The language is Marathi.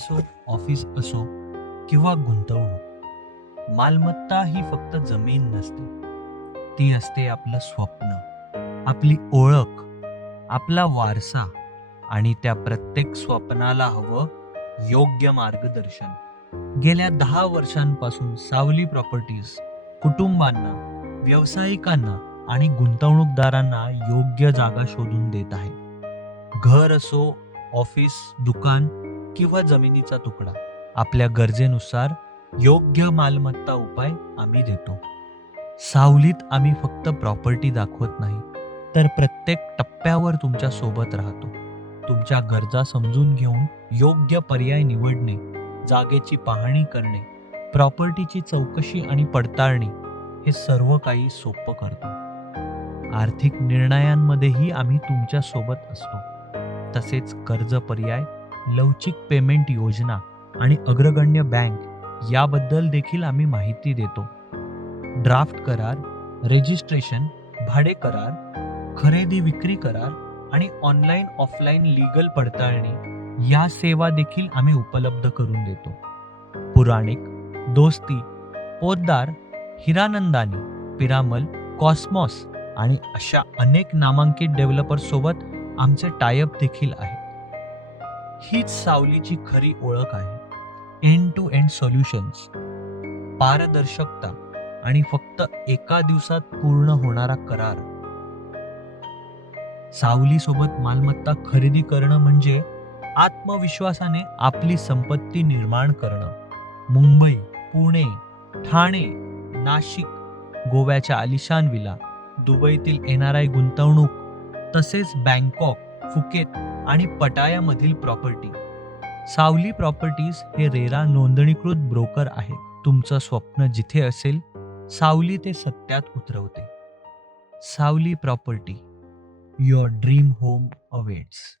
असो, ऑफिस असो किंवा गुंतवणूक, मालमत्ता ही फक्त जमीन नसते. ती असते आपलं स्वप्न, आपली ओळख, आपला वारसा आणि त्या प्रत्येक स्वप्नाला हवं योग्य मार्गदर्शन. गेल्या 10 वर्षांपासून सावली प्रॉपर्टीज कुटुंबांना, व्यावसायिकांना आणि गुंतवणूकदारांना योग्य जागा शोधून देत आहे. घर असो, ऑफिस, दुकान किंवा जमिनीचा तुकडा, आपल्या गरजेनुसार योग्य मालमत्ता उपाय आम्ही देतो. सावलीत आम्ही फक्त प्रॉपर्टी दाखवत नाही, तर प्रत्येक टप्प्यावर तुमच्या सोबत राहतो. तुमच्या गरजा समजून घेऊन योग्य पर्याय निवडणे, जागेची पाहणी करणे, प्रॉपर्टीची चौकशी आणि पडताळणी हे सर्व काही सोपं करतो. आर्थिक निर्णयांमध्येही आम्ही तुमच्या सोबत असतो. तसेच कर्ज पर्याय, लवचिक पेमेंट योजना आणि अग्रगण्य बँक याबद्दल देखील आम्ही माहिती देतो. ड्राफ्ट करार, रजिस्ट्रेशन, भाडे करार, खरेदी विक्री करार आणि ऑनलाईन ऑफलाईन लीगल पडताळणी या सेवा देखील आम्ही उपलब्ध करून देतो. पुराणिक, दोस्ती, पोद्दार, हिरानंदानी, पिरामल, कॉस्मॉस आणि अशा अनेक नामांकित डेव्हलपर्स सोबत आमचे टायअप देखील आहे. हीच सावलीची खरी ओळख आहे. एंड टू एंड सोल्युशन्स, पारदर्शकता आणि फक्त एका दिवसात पूर्ण होणारा करार. सावली सोबत मालमत्ता खरेदी करणं म्हणजे आत्मविश्वासाने आपली संपत्ती निर्माण करणं. मुंबई, पुणे, ठाणे, नाशिक, गोव्याच्या आलिशान विला, दुबईतील NRI गुंतवणूक, तसेच बँकॉक, फुकेत आणि पटायामधील प्रॉपर्टी. सावली प्रॉपर्टीज हे रेरा नोंदणीकृत ब्रोकर आहे. तुमचं स्वप्न जिथे असेल, सावली ते सत्यात उतरवते. सावली property, your dream home awaits.